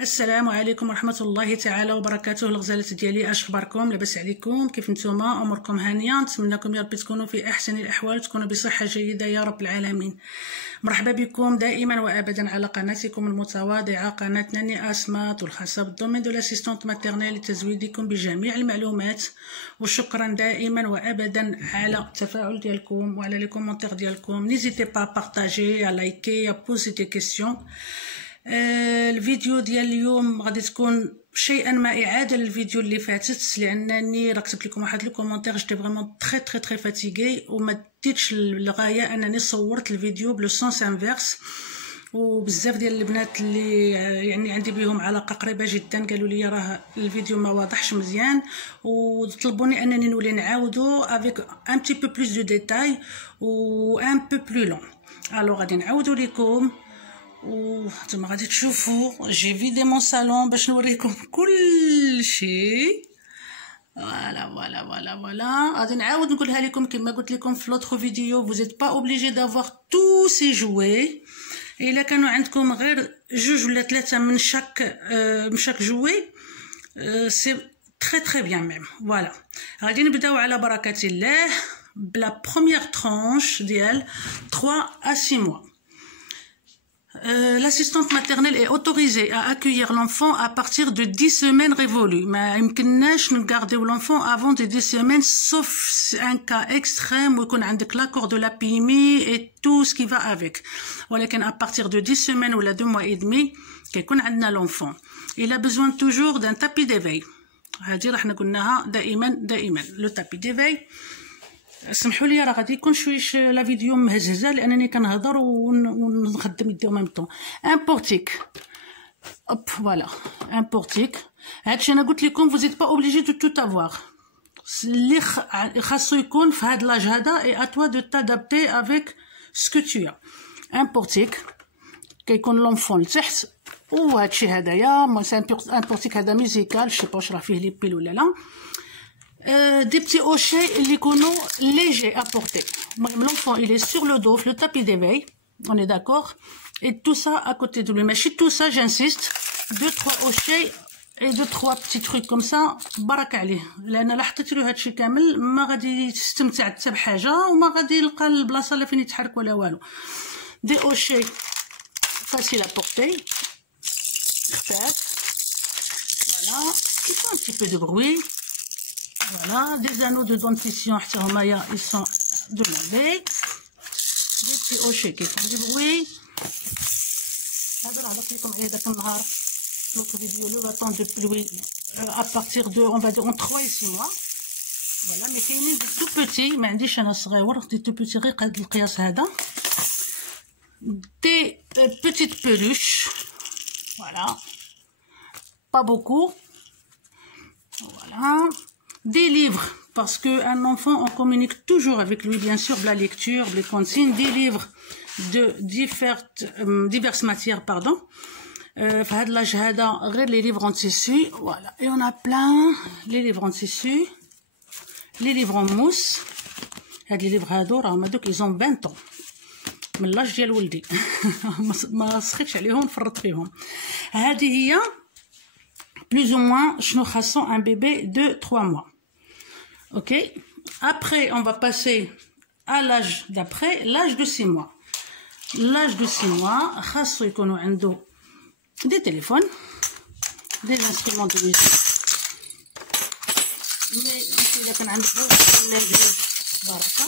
السلام عليكم ورحمة الله تعالى وبركاته. الغزالات ديالي اش اخباركم؟ لاباس عليكم؟ كيف نتوما؟ اموركم هانيه؟ نتمنىكم يا ربي تكونوا في احسن الاحوال، تكونوا بصحه جيده يا رب العالمين. مرحبا بكم دائما وابدا على قناتكم المتواضعه، قناه ناني اسمات، الخاصه بالدومين دو لاسيستونت ماتيرنيل، لتزويدكم بجميع المعلومات. وشكرا دائما وابدا على التفاعل ديالكم وعلى لي كومونتير ديالكم. نيزيتي با بارطاجي، لايكي، بوزي دي كيسيون. الفيديو ديال اليوم غادي تكون شيئا ما اعاده للفيديو اللي فاتت، لانني راه كتبت لكم واحد لو كومونتير جيتي فريمون تري فاتيغي وما ديتش للغايه انني صورت الفيديو بلو سونس انفيرس. وبزاف ديال البنات اللي يعني عندي بهم علاقه قريبه جدا قالوا لي راه الفيديو ما واضحش مزيان، وطلبوني انني نولي نعاودو افيك ان بتي بو بلوس دو ديتاي و ان بو بلو لون. الو غادي نعاودو لكم وانتما غادي تشوفوا جي فيدي مون صالون باش نوريكم كل شيء. فوالا غادي نعاود نقولها لكم كما قلت لكم في لوطخ فيديو، vous êtes pas obligé d'avoir tous ces jouets. الا كانوا عندكم غير جوج ولا ثلاثه من شاك جوي سي très bien ميم. فوالا غادي نبداو على بركه الله بلا بروميير ترونش ديال 3 à 6 mois. L'assistante maternelle est autorisée à accueillir l'enfant à partir de 10 semaines révolues. ما يمكنناش نغارديو l'enfant avant de 10 semaines sauf un cas extrême où يكون عندك l'accord de la PMI et tout ce qui va avec. ولكن à partir de 10 semaines ou 2 mois et demi كيكون عندنا l'enfant. Il a besoin toujours d'un tapis d'éveil. هذه راح قلناها دائما le tapis d'éveil. سمحوا لي راه غادي يكون شويش لا فيديو مهزهزه لانني كنهضر ونخدم يدي ميم طون. ان بورتيك اوب فوالا ان بورتيك. هادشي انا قلت لكم vous êtes pas obligé de tout avoir. اللي خاصو يكون في هاد لاج هذا اي اتوا دو تادابتي افيك سكو tu as. ان بورتيك كيكون لونفون لتحت، وهادشي هدايا ان بورتيك هذا ميوزيكال شي با واش راه فيه لي بيل ولا لا. Des petits hochets اللي يكونوا légers à porter. L'enfant il est sur le dos, le tapis d'éveil, on est d'accord, et tout ça à côté de lui. Mais tout ça j'insiste, 2-3 hochets et 2-3 petits trucs comme ça بركة عليه، لان لا حطيت له هادشي كامل ما غادي يستمتع حتى بحاجه وما غادي يلقى البلاصه اللي فين يتحرك ولا والو. دي hochets facile à porter، خفاف، voilà, qui font un petit peu de bruit. Voilà, des anneaux de dentition, ils sont de mauvais. Des petits hochets qui font du bruit. Notre vidéo, le temps de pluie à partir de, on va dire, en 3 et 6 mois. Voilà, mais c'est des tout petits, mais des tout petits, des petites peluches. Voilà, pas beaucoup. Voilà. Des livres, parce qu'un enfant, on communique toujours avec lui, bien sûr, de la lecture, des consignes, des livres de diverses matières, pardon. Les livres en tissu, voilà. Et on a plein, les livres en tissu, les livres en mousse. Les livres ils ont 20 ans. من لاج ديال ولدي ما سخيتش عليهم فرطت فيهم. هذه هي plus ou moins شنو خاصو un bébé de 3 mois. Ok, après on va passer à l'âge d'après, l'âge de 6 mois. L'âge de 6 mois خاصو يكونوا عنده des téléphones, des instruments de musique. mais إذا كان عندك بركة.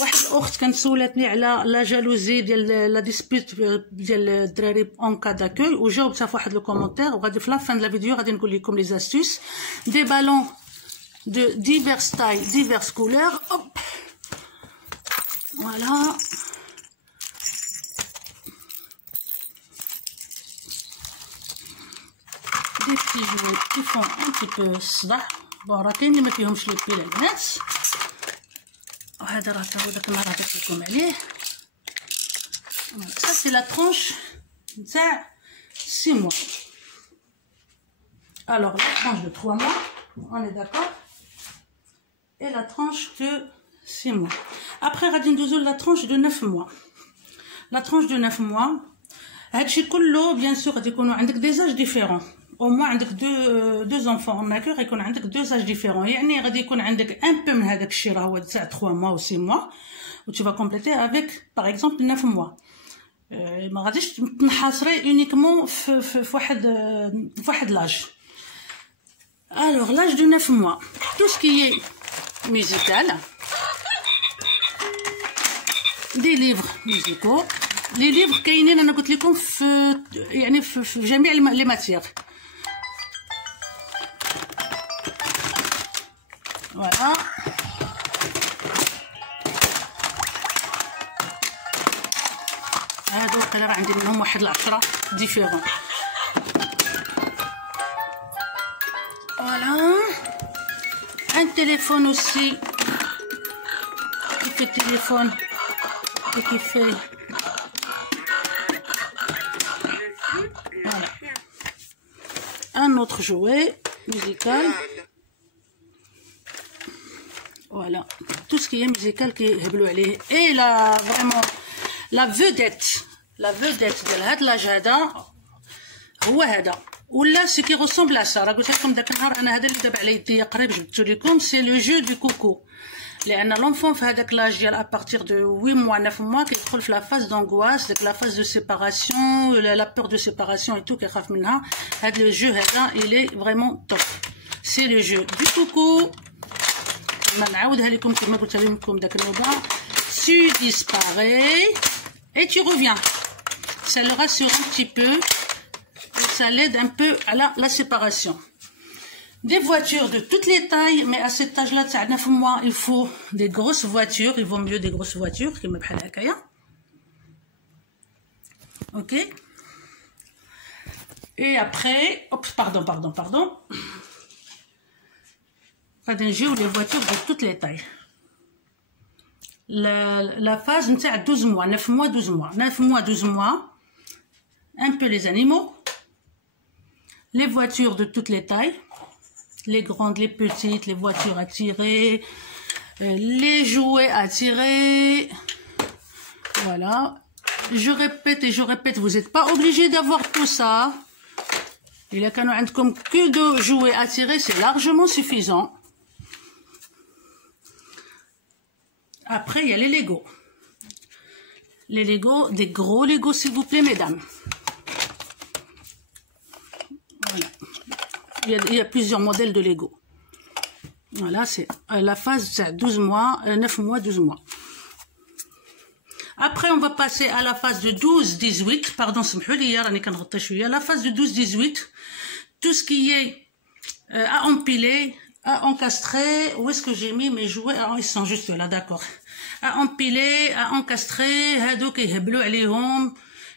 واحد الاخت كانت سولتني على لا جالوزي ديال لا ديسبيت ديال الدراري اون كا داكوي، وجاوبتها في واحد لو كومونتير، وغادي في لا فان لا فيديو غادي نقول لكم لي زاستوس. دي بالون دو ديفيرس تاي ديفيرس كولور. اوب فوالا دي بتي جوي كي فون ان بتي بو الصداع. بون راه كاين اللي ما فيهمش لي بيل البنات، وهذا راه تا هو داك النهار هضرت لكم عليه. ça c'est la tranche نتاع 6 mois. alors la tranche de 3 mois, on est d'accord, et la tranche de 6 mois. après غادي ندوزو la tranche de 9 mois. la tranche de 9 mois هادشي كله بيان سور غادي يكونوا عندك دي زاج ديفيرون او موان عندك دو انفون ماك غيكون عندك دو زاج ديفيرون يعني غادي يكون عندك ان بو من هذاك الشيء راه هو تاع 3 موا و 6 موا و tu vas compléter avec par exemple 9 mois ما غاديش تنحصري اونيكمون في واحد لاج. Alors l'âge de 9 mois, tout ce qui est musical, des livres musicaux. Les livres كاينين انا قلت لكم في جميع les matières. Voilà. هادوك راه عندي منهم واحد 10 ديفيرون. Voilà. Un téléphone aussi. Qui fait téléphone et qui fait. Voilà. Un autre jouet musical. Voilà. Tout ce qui est musical qui est bleu. Et là, vraiment, la vedette de l'âge هذا هو هذا. ولا سي كي ريسومبل ا سا راه قلت لكم داك النهار انا هذا اللي دابا على يدي قريب جبدتو لكم سي لو جو دو كوكو لان لونفون في هذاك لاج ديال ابارتير دو 8 موا 9 موا كيدخل في لا فاز دونغواس ديك لا فاز دو سيباراسيون لا بور دو سيباراسيون اي تو كيخاف منها. هذا لو جو هذا الي فريمون توب سي لو جو دو كوكو ما نعاودها لكم كما قلت لكم داك النوبه tu disparais et tu reviens. Ça le rassure un petit peu. Ça l'aide un peu à la séparation. Des voitures de toutes les tailles, mais à cet âge-là, à 9 mois, il faut des grosses voitures. Il vaut mieux des grosses voitures. Ok. Et après, hop, pardon. Pas d'un jeu ou des voitures de toutes les tailles. La phase, c'est à 12 mois, 9 mois, 12 mois. 9 mois, 12 mois. Un peu les animaux. Les voitures de toutes les tailles, les grandes, les petites, les voitures à tirer, les jouets à tirer. Voilà. Je répète, vous n'êtes pas obligé d'avoir tout ça. Il y a comme que de jouets à tirer, c'est largement suffisant. Après, il y a les Lego. Les Lego, des gros Lego, s'il vous plaît, mesdames. Voilà. Il y a plusieurs modèles de Lego. Voilà, c'est la phase, c'est 12 mois, 9 mois, 12 mois. Après, on va passer à la phase de 12-18. Pardon, la phase de 12-18. Tout ce qui est à empiler, à encastrer. Où est-ce que j'ai mis mes jouets? Ah, ils sont juste là, d'accord. À empiler, à encastrer.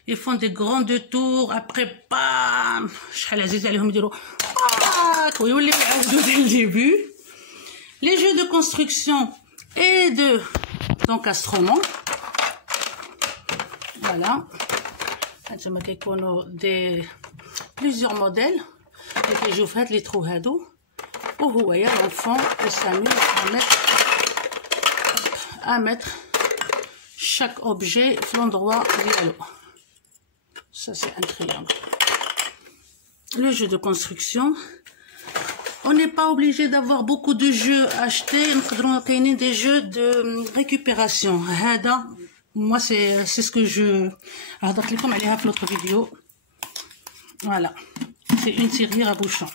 Ils font des grandes tours. Après, bam! Les jeux de construction et d'encastrement. Voilà. Plusieurs modèles. Et je fais les trous هادو. وهو يا l'enfant s'amuse à mettre chaque objet à l'endroit dialo. Ça c'est un triangle. Le jeu de construction. On n'est pas obligé d'avoir beaucoup de jeux achetés. On a des jeux de récupération. Moi c'est ce que je هضرت لكم عليها في l'autre vidéo. Voilà. C'est une tirelire à bouchon.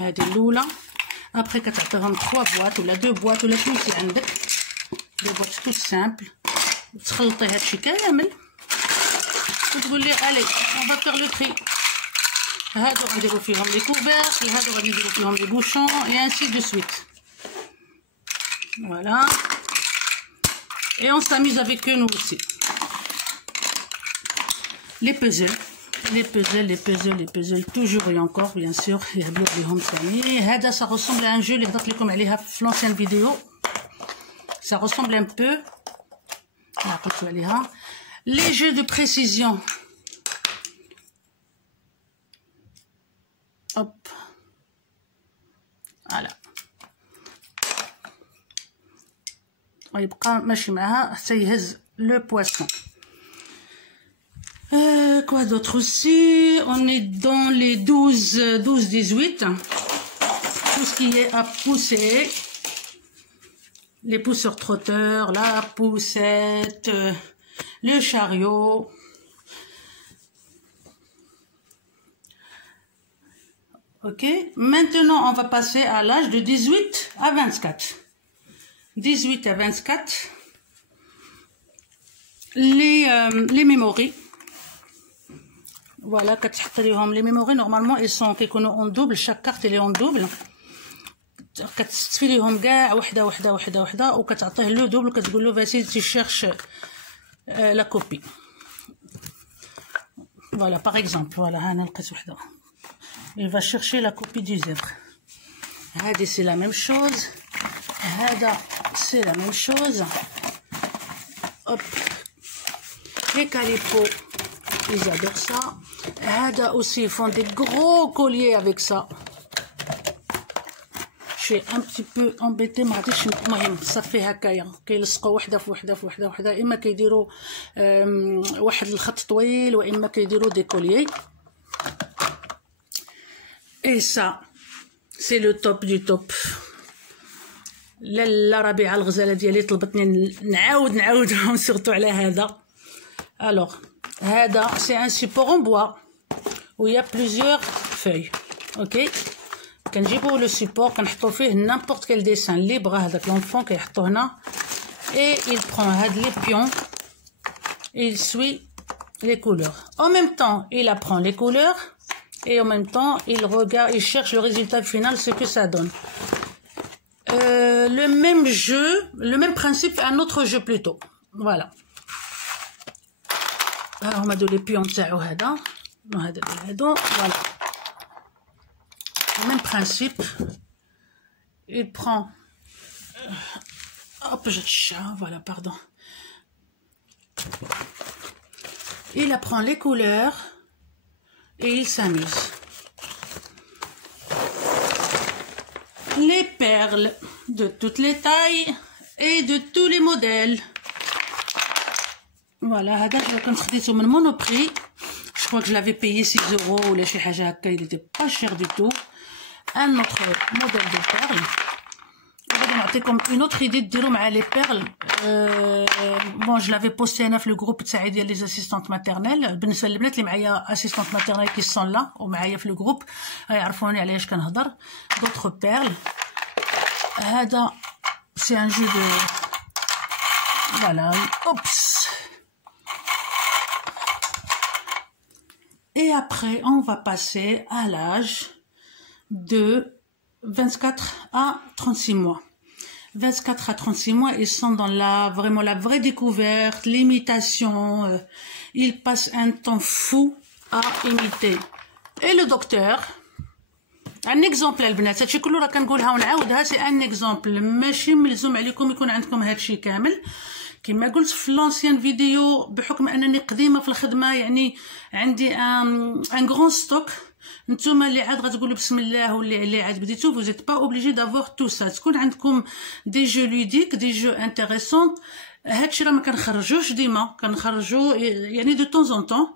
هذه الأولى. Après كتعطيهم 3 boîtes ولا 2 boîtes ولا شنو اللي عندك. Des boîtes tout simples. تخلطي هادشي كامل. وتقول لي allez, on va faire le tri. هادو غنديرو فيهم لي كوبرت، هادو غادي نديرو فيهم لي بوشون et ainsi de suite. Voilà. Et on s'amuse avec eux nous aussi. Les puzzles. Les puzzles, toujours et encore, bien sûr. Ça ressemble à un jeu, l'ancienne vidéo. Ça ressemble un peu. Les jeux de précision. Hop. Voilà. ويبقى ماشي معها حتى يهز le poisson. Quoi d'autre aussi? On est dans les 12-18. Tout ce qui est à pousser. Les pousseurs trotteurs, la poussette, le chariot. Ok. Maintenant, on va passer à l'âge de 18 à 24. 18 à 24. Les mémories. Voilà, les mémories, normalement, ils sont en double. Chaque carte, elle est en double. كتستفي ليهم كاع وحده وكتعطيه لو دوبل وكتقول له فاسي تيشيرش لا كوبي. Voilà, par exemple, voilà, هنا لقيت وحده. Il va chercher la copie du zèbre. هذه c'est la même chose. هذا c'est la même chose. Hop. Les calipots, ils adorent ça. هذا aussi, ils font des gros colliers avec ça. Je suis un petit peu embêtée ما عرفتش المهم صافي هكايا كيلصقوا وحده في وحده اما كيديروا واحد الخط طويل واما كيديروا دي كوليي. Et ça c'est le top du top. لاله ربيعه الغزاله ديالي طلبتني نعاودهم سورتو على هذا. Alors هذا c'est un support en bois où il y a plusieurs feuilles. OK. كنجيبو لو سيبور كنحطو فيه n'importe quel dessin اللي بغا هذاك لونفون كيحطو هنا et il prend هاد لي بيون et il suit les couleurs. En même temps, il apprend les couleurs et en même temps, il regarde, il cherche le résultat final, ce que ça donne. Le même jeu, le même principe, un autre jeu plutôt. Voilà. Alors, on m'a donné les pions تاعو هذا وهذا هادو. Voilà. Le même principe, il prend, hop, voilà, pardon, il apprend les couleurs et il s'amuse. Les perles de toutes les tailles et de tous les modèles. Voilà, هذا كنت خديته من Monoprix. Je crois que je l'avais payé 6 € ou شي حاجه هكا, il était pas cher du tout. Un autre modèle de perles. Je vais vous donner une autre idée de dire مع les perles. Bon, je l'avais posté انا في le groupe تاعي ديال les assistantes maternelles. بالنسبه للبنات اللي معايا assistantes maternelles qui sont là ومعايا في le groupe يعرفوني علاش كنهضر. D'autres perles. هذا c'est un jeu de voilà. Oups. Et après, on va passer à l'âge de 24 à 36 mois. 24 à 36 mois, ils sont dans vraiment la vraie découverte, l'imitation. Ils passent un temps fou à imiter. Et le docteur, un exemple البنات, هادشي كله راه كنقولها ونعاودها, c'est un exemple. ماشي ملزوم عليكم يكون عندكم هادشي كامل. كما قلت في لونسيان فيديو, بحكم انني قديمه في الخدمه, يعني عندي ان غران ستوك. نتوما اللي عاد غتقولوا بسم الله واللي عاد بديتو, vous êtes pas obligé d'avoir tout ça. تكون عندكم دي جو لوديك, دي جو انتريسون. هادشي راه ما كنخرجوش ديما, كنخرجو يعني دو طون زون طون.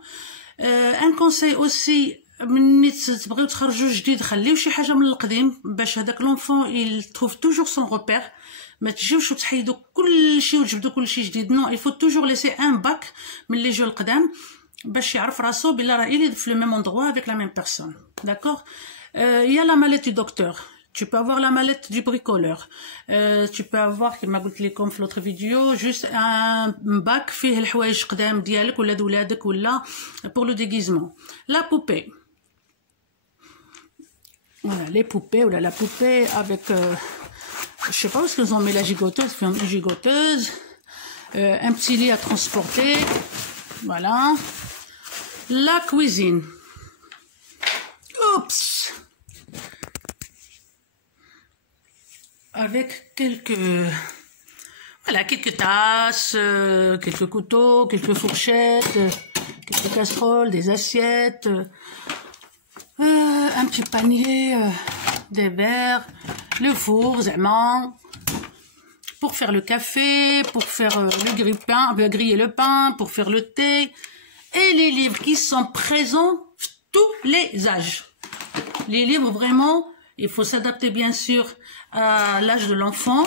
ان كونساي اوسي, مني تبغيو تخرجوا جديد خليو شي حاجه من القديم باش هذاك لونفون il trouve toujours son repère. ما تجيوش وتحيدوا كل شيء وتجبدوا كل شيء جديد. نو, il faut toujours laisser un bac من لي جو القدام باش يعرف راسو بلا راه il est في le même endroit avec la même personne. D'accord. Il y a la mallette du docteur. Tu peux avoir la mallette du bricoleur. Tu peux avoir, كما قلت لكم في l'autre vidéo, juste un bac فيه الحوايج قدام ديالك ولا د ولادك ولا pour le déguisement. La poupée. Voilà, les poupées, ou la poupée avec, je sais pas où est-ce qu'ils ont mis la gigoteuse, une gigoteuse, un petit lit à transporter, voilà. La cuisine. Oups. Avec quelques tasses, quelques couteaux, quelques fourchettes, quelques casseroles, des assiettes, un petit panier, des verres, le four, zéman, pour faire le café, pour faire le griller le pain, pour faire le thé, et les livres qui sont présents tous les âges. Les livres vraiment, il faut s'adapter bien sûr à l'âge de l'enfant,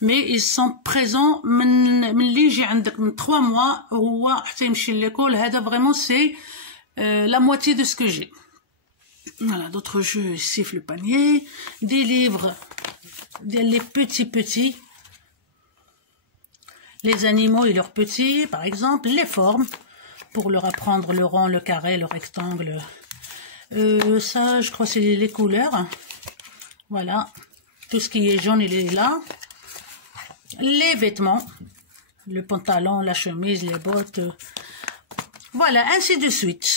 mais ils sont présents من اللي يجي عندك من 3 mois هو حتى يمشي لليكول. هذا vraiment c'est la moitié de ce que j'ai. Voilà, d'autres jeux, siffle le panier, des livres, les petits, les animaux et leurs petits, par exemple, les formes, pour leur apprendre le rond, le carré, le rectangle. Ça, je crois, c'est les couleurs. Voilà, tout ce qui est jaune, il est là. Les vêtements, le pantalon, la chemise, les bottes. Voilà, ainsi de suite.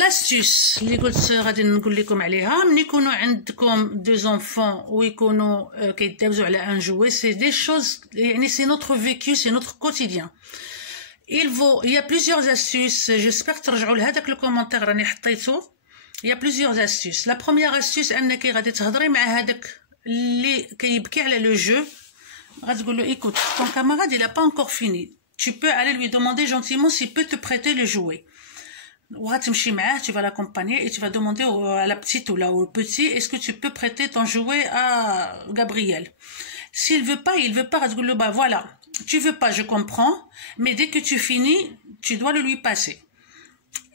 L'astuce اللي قلت غادي نقول لكم عليها ملي يكونوا عندكم deux enfants ويكونوا كيتدابزوا على un jouet, c'est des choses يعني c'est notre vécu, c'est notre quotidien. Il y a plusieurs astuces, j'espère ترجعوا لهذاك le commentaire راني حطيته. Il y a plusieurs astuces. La première astuce انك غادي تهضري مع هذاك اللي كيبكي على le jeu, غتقول له écoute, ton camarade il a pas encore fini, tu peux aller lui demander gentiment s'il peut te prêter le jouet. Tu vas l'accompagner et tu vas demander à la petite ou là au petit, est-ce que tu peux prêter ton jouet à Gabriel? S'il veut pas, bah voilà, tu veux pas, je comprends, mais dès que tu finis, tu dois le lui passer.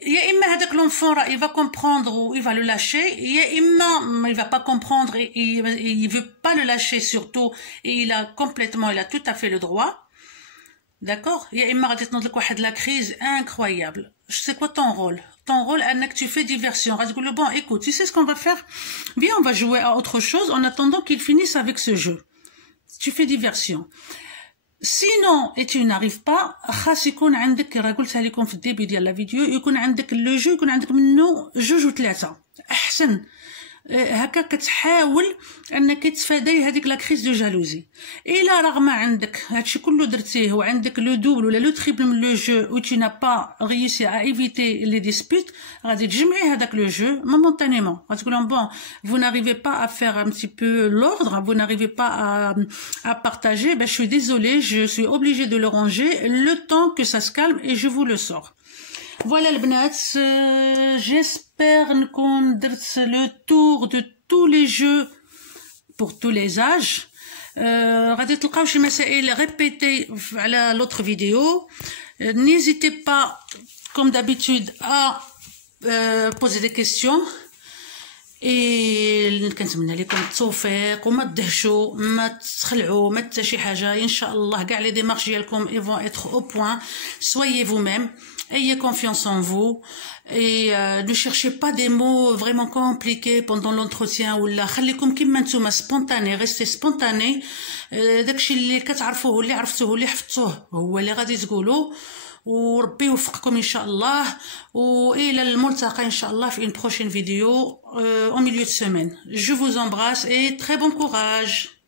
يا إما هذاك l'enfant il va comprendre ou il va le lâcher, يا إما il va pas comprendre et il veut pas le lâcher surtout et il a tout à fait le droit. D'accord? يا إما غادي تنوض لك واحد la crise incroyable. C'est quoi ton rôle? Ton rôle, c'est que tu fais diversion. Bon, écoute, tu sais ce qu'on va faire? Viens, on va jouer à autre chose en attendant qu'il finisse avec ce jeu. Tu fais diversion. Sinon, et tu n'arrives pas, خاص يكون عندك كي راه قلتها لكم في الديبي ديال لا فيديو يكون عندك لو جو يكون عندك منه 2 و 3 احسن. هكا كتحاول انك تفادي هذيك لا كريز دو جالوزي. الا رغم عندك هادشي كله درتيه وعندك لو دوبل ولا لو تريبل من لو جو و tu n'as pas réussi à éviter les disputes, غادي تجمعي هذاك لو جو momentanément. غتقولوا bon, vous n'arrivez pas à faire un petit peu l'ordre, vous n'arrivez pas à partager, ben je suis désolée, je suis obligée de le ranger le temps que ça se calme et je vous le sors. Voilà les بنات, j'espère نكون درت le tour de tous les jeux pour tous les âges. غادي تلقاو شي مسائل répétées على l'autre vidéo. N'hésitez pas comme d'habitude à poser des questions. et كنتمنى لكم التوفيق وما تدهشوا ما تخلعوا ما حتى شي حاجه. ان شاء الله كاع لي ديمارش ديالكم ils vont être au point. Soyez vous-même, ayez confiance en vous et ne cherchez pas des mots vraiment compliqués pendant l'entretien ولا خليكم كيما نتوما spontané, restez spontané. داكشي اللي كتعرفوه اللي عرفتوه اللي حفظتوه هو اللي غادي تقولوا, وربي يوفقكم ان شاء الله. والى الملتقى ان شاء الله في une prochaine vidéo au milieu de semaine. Je vous embrasse et très bon courage.